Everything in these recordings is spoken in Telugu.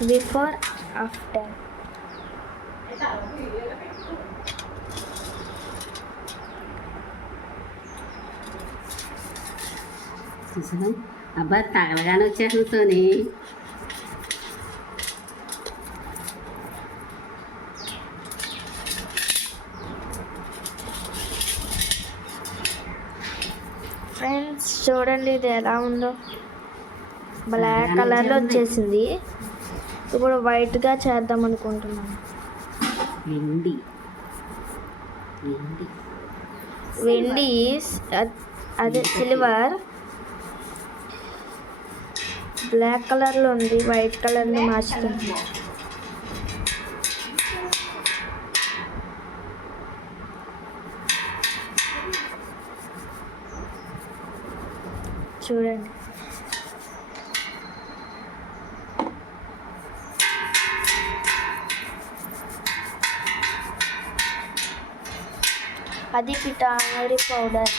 Before after. చూసావా అబ్బా తగలగానే వచ్చేస్తుంది సోని. ఫ్రెండ్స్ చూడండి ఇది ఎలా ఉందో, బ్లాక్ కలర్లో వచ్చేసింది. ఇప్పుడు వైట్గా చేద్దాం అనుకుంటున్నాను. వెండి వెండి వెండి అదే సిల్వర్ బ్లాక్ కలర్లో ఉంది, వైట్ కలర్ని మార్చుతుంది. చూడండి అది పితామరి పౌడర్.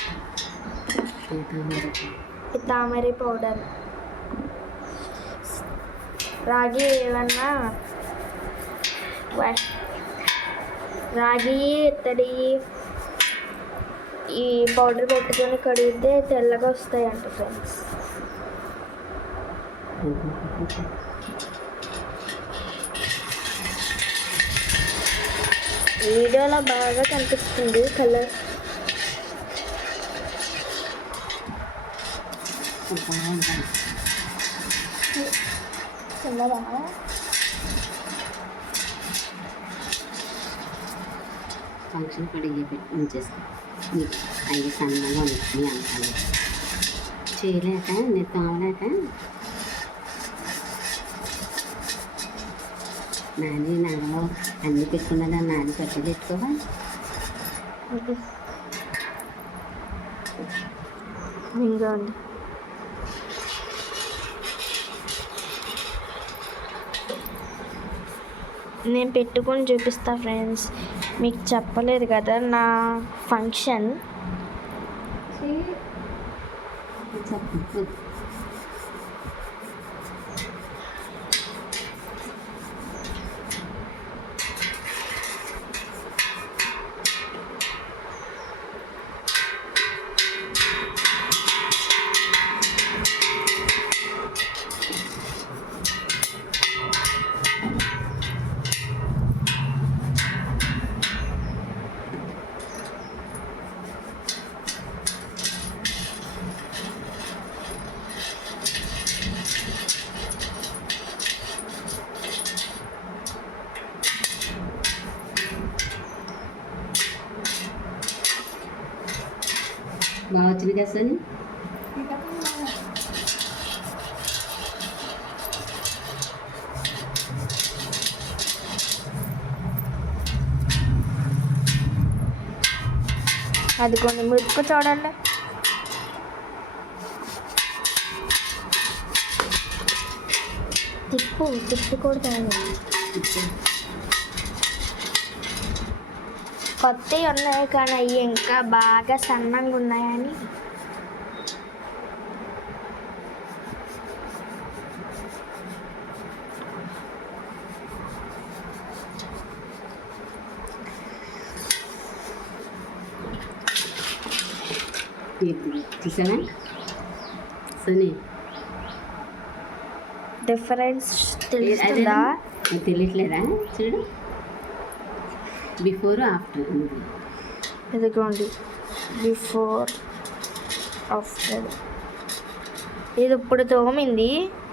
పితామరి పౌడర్ రాగి ఏమన్నా రాగి ఇత్తడి ఈ పౌడర్ పెట్టుకొని కడిగితే తెల్లగా వస్తాయంట ఫ్రెండ్స్. వీడియోలో బాగా కనిపిస్తుంది కలర్. చిన్నదా ఫంక్షన్ కడిగి పెట్టి ఉంచేస్తాను. అవి సన్నగా ఉంటుంది అంటాను చేయలేక నేను తోమలేక నాని నగలో అన్నీ పెట్టుకున్నదా నాని పట్టి పెట్టుకోవా. ఇంకా ఉంది నేను పెట్టుకొని చూపిస్తా ఫ్రెండ్స్. మీకు చెప్పలేదు కదా నా ఫంక్షన్. చెప్పు బాగా వచ్చింది కదా సోని. అది కొన్ని మురుకు చూడండి. తిప్పుకూడదు. కొత్తవి ఉన్నాయి కానీ అవి ఇంకా బాగా సన్నంగా ఉన్నాయని. చూసావా సోని డిఫరెన్స్ తెలుస్తుందా? తెలియట్లేదా? చూడు బిఫోర్ ఆఫ్టర్. ఇదిగోండి బిఫోర్ ఆఫ్టర్. ఇది ఇప్పుడు తోమింది,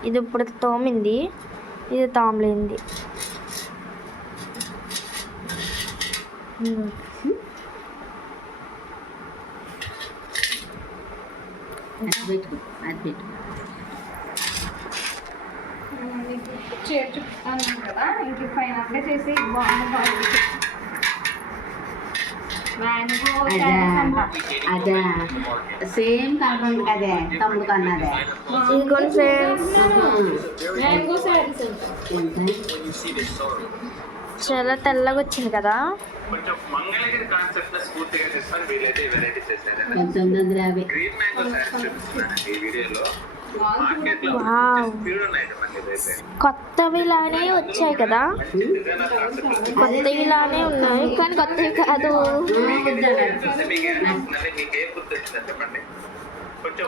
ఇది ఇప్పుడు తోమింది, ఇది తామలింది. అది పెట్టుకో అది పెట్టుకో. చేర్చుకుంటాను కదా ఇంక పైన అప్లై చేసి బాగుంది. అదే సేమ్ కలర్ ఉంది కదే తమ్ముడు కన్నదే. ఇదిగోండి ఫ్రెండ్స్ చాలా తెల్లగా వచ్చింది కదా. 1950. వావ్, కొత్తవిలానే వచ్చాయి కదా, కొత్తవిలానే ఉన్నాయి కానీ కొత్తవి కాదు.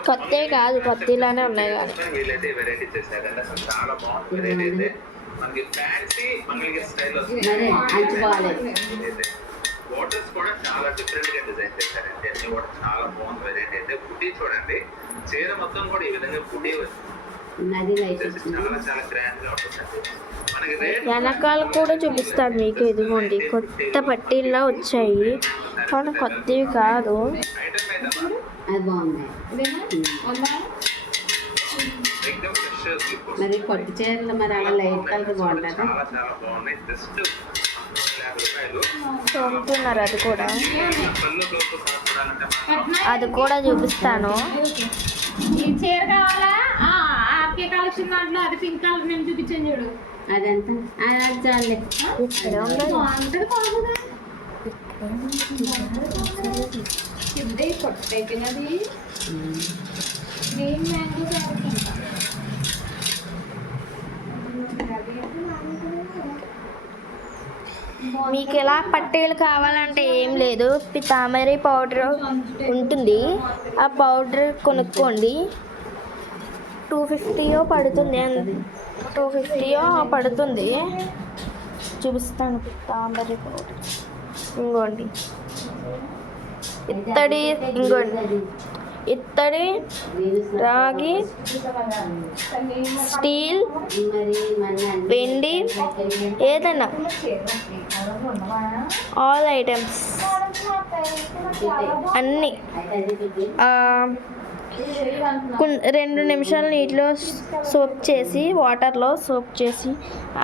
కొత్తవి కాదు, కొత్తవిలానే ఉన్నాయి కానీ అదే అంచుకోవాలి. వాటర్స్ కూడా చాలా డిఫరెంట్ గా డిజైన్ చేశారండి. అన్ని కూడా చాలా బాగుంది వెరైటీ అయితే. బుటీ చూడండి, చీర మొత్తం కూడా ఈ విధంగా బుటీ నది చాలా చాలా గ్రాండ్ గా ఉంటుందండి. మనకి రేట్ వెనకాల కూడా చూపిస్తాను మీకు. ఇదిగోండి కొత్త పట్టీల్లో వచ్చాయి కానీ కొత్తవి కాదు. ఐటమ్ అయితే అది బాగుంది. ఎక్దమ్ ఫ్రెష్ స్లిప్ మరి పట్టు చీరలు మరి అలా లైట్ కలర్ బాగుంటుందా? చాలా చాలా బాగున్నాయి. జస్ట్ 50 రూపాయలు. చూపుతున్నారు అది కూడా, పళ్ళు లోపు చూడాలంటే మాత్రం అది కూడా చూపిస్తాను. ఈ చీర కావాలా? ఆర్కే కలెక్షన్ దాంట్లో అది పింక్ కలర్ నేను చూపించాను చూడు. అదంతా అది చాలే. ఇక్కడే ఉన్నాయి. బాగుంటుంది బాగుందా? కింద కొట్టేది గ్రీన్ మ్యాంగో మీకు ఎలా పట్టీలు కావాలంటే ఏం లేదు, పితామరి పౌడర్ ఉంటుంది, ఆ పౌడర్ కొనుక్కోండి. 250 పడుతుంది, 250 పడుతుంది. చూపిస్తాను పితామరి పౌడర్. ఇంకోండి ఇత్తడి, ఇంకోండి ఇత్తడి, రాగి, స్టీల్, వెండి, ఏదైనా ఆల్ ఐటమ్స్ అన్నీ 2 నిమిషాలు నీటిలో సోప్ చేసి, వాటర్లో సోప్ చేసి,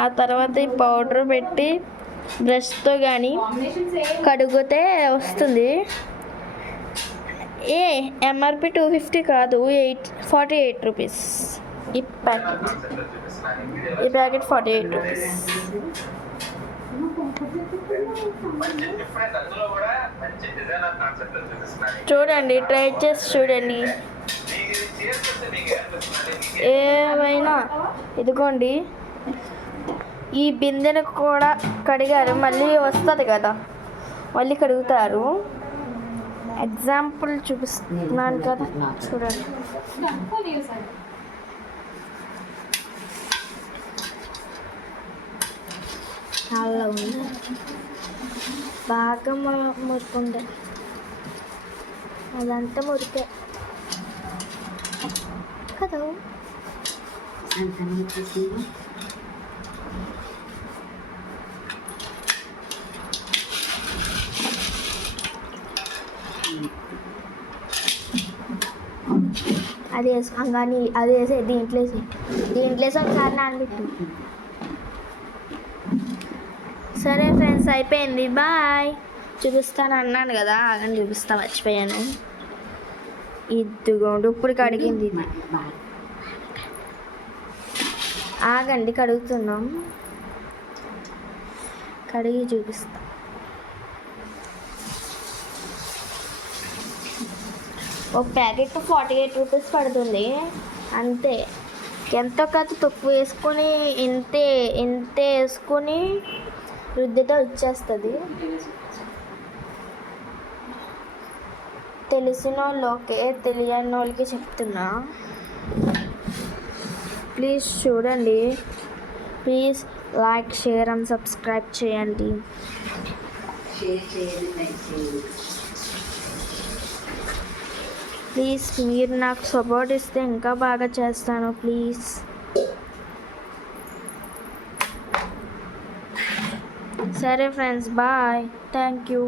ఆ తర్వాత ఈ పౌడర్ పెట్టి బ్రష్తో కానీ కడిగితే వస్తుంది. ఎంఆర్పి 250 కాదు, 48 రూపీస్ ఈ ప్యాకెట్. ఈ ప్యాకెట్ 48 రూపీస్. మంచి డిఫరెంట్, అందులో కూడా మంచి డిజైనర్ కాన్సెప్ట్ చూపిస్తున్నాను. చూడండి, ట్రై చేసి చూడండి. మీకు ఇది చేస్తే మీకు అనిపిస్తుంది? ఏమైనా ఇదిగోండి, ఈ బిందెను కూడా కడిగారు, మళ్ళీ వస్తుంది కదా, మళ్ళీ కడుగుతారు. ఎగ్జాంపుల్ చూపిస్తున్నాను కదా, చూడండి. చాలా ఉంది, బాగా మురుకుంది, అదంతా మురికే కదా. అది వేసుకో కానీ అది వేసే దీంట్లో ఒకసారి నానబెట్టు. సరే ఫ్రెండ్స్, అయిపోయింది, బాయ్. చూపిస్తాను అన్నాను కదా, ఆగని చూపిస్తా, మర్చిపోయాను. ఇదిగోండి ఇప్పుడు కడిగింది. ఆగండి, కడుగుతున్నాం, కడిగి చూపిస్తా. ఒక ప్యాకెట్ 48 రూపీస్ పడుతుంది అంతే. ఎంతో కాదు తక్కువ వేసుకొని ఇంతే వేసుకొని రుద్దితో ఇచ్చేస్తుంది. తెలిసిన వాళ్ళకే, తెలియని వాళ్ళకి చెప్తున్నా, ప్లీజ్ చూడండి. Please like, share and subscribe చేయండి. ప్లీజ్ మీరు నాకు సపోర్ట్ ఇస్తే ఇంకా బాగా చేస్తాను. ప్లీజ్. సరే ఫ్రెండ్స్, బాయ్, థ్యాంక్ యూ.